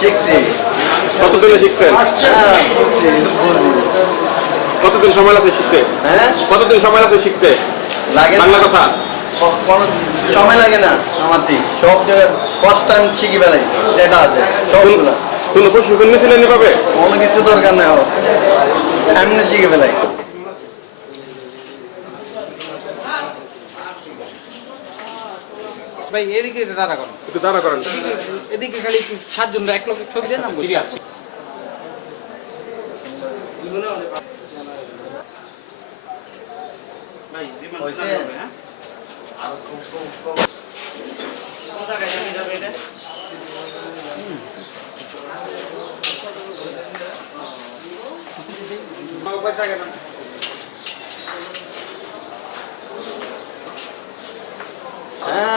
শিখছি কতদিনে শিখছেন সময় লাগছে শিখতে? হ্যাঁ? কতদিন সময় লাগছে শিখতে? লাগে বাংলা কথা? সময় লাগে না আমার দিক সব জায়গায় ফার্স্ট টাইম শিখি বেলাই যেটা আছে সবগুলো। কোনো প্রশিক্ষণ নিয়েছিলেন এভাবে? কোনো কিছু দরকার নেই এমনি শিখে বেলাই ভাই এদিকে দাঁড়া করো একটু দাঁড়া করেন। এদিকে খালি একটু সাতজন এক লোকের ছবি দেন আমি বসে আছি। হ্যাঁ?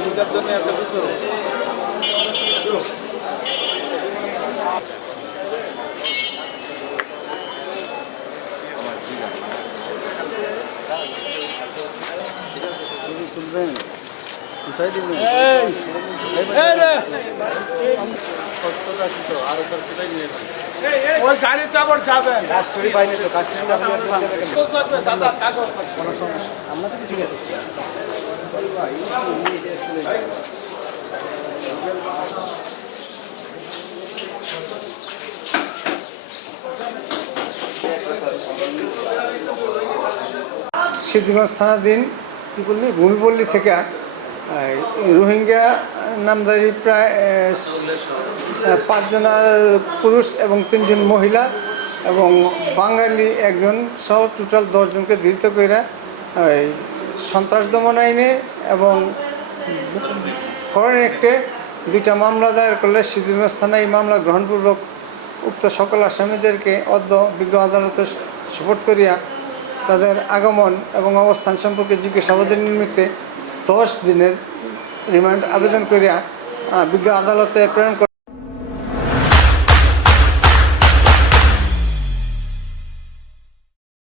মারেন তুলবেন কোথায় দিবেন কষ্টটা ওই গাড়িতে আবার যাবেন। কাস্টরি পাইনি তো কাস্টরি আমরা তো কিছু সিদ্ধিগঞ্জ থানাধীন কী বললি? ভূমিপল্লী থেকে রোহিঙ্গা নামদারি প্রায় পাঁচজনের পুরুষ এবং তিনজন মহিলা এবং বাঙালি একজন সহ টোটাল দশজনকে ধৃত করে সন্ত্রাস দমন আইনে এবং ফরেন অ্যাক্টে দুইটা মামলা দায়ের করলে সিদ্ধিগঞ্জ থানায় এই মামলা গ্রহণপূর্বক উক্ত সকল আসামিদেরকে অদ্য বিজ্ঞ আদালতে সুপোর্ট করিয়া তাদের আগমন এবং অবস্থান সম্পর্কে জিজ্ঞাসাবাদের নিমিত্তে দশ দিনের রিমান্ড আবেদন করিয়া বিজ্ঞ আদালতে প্রেরণ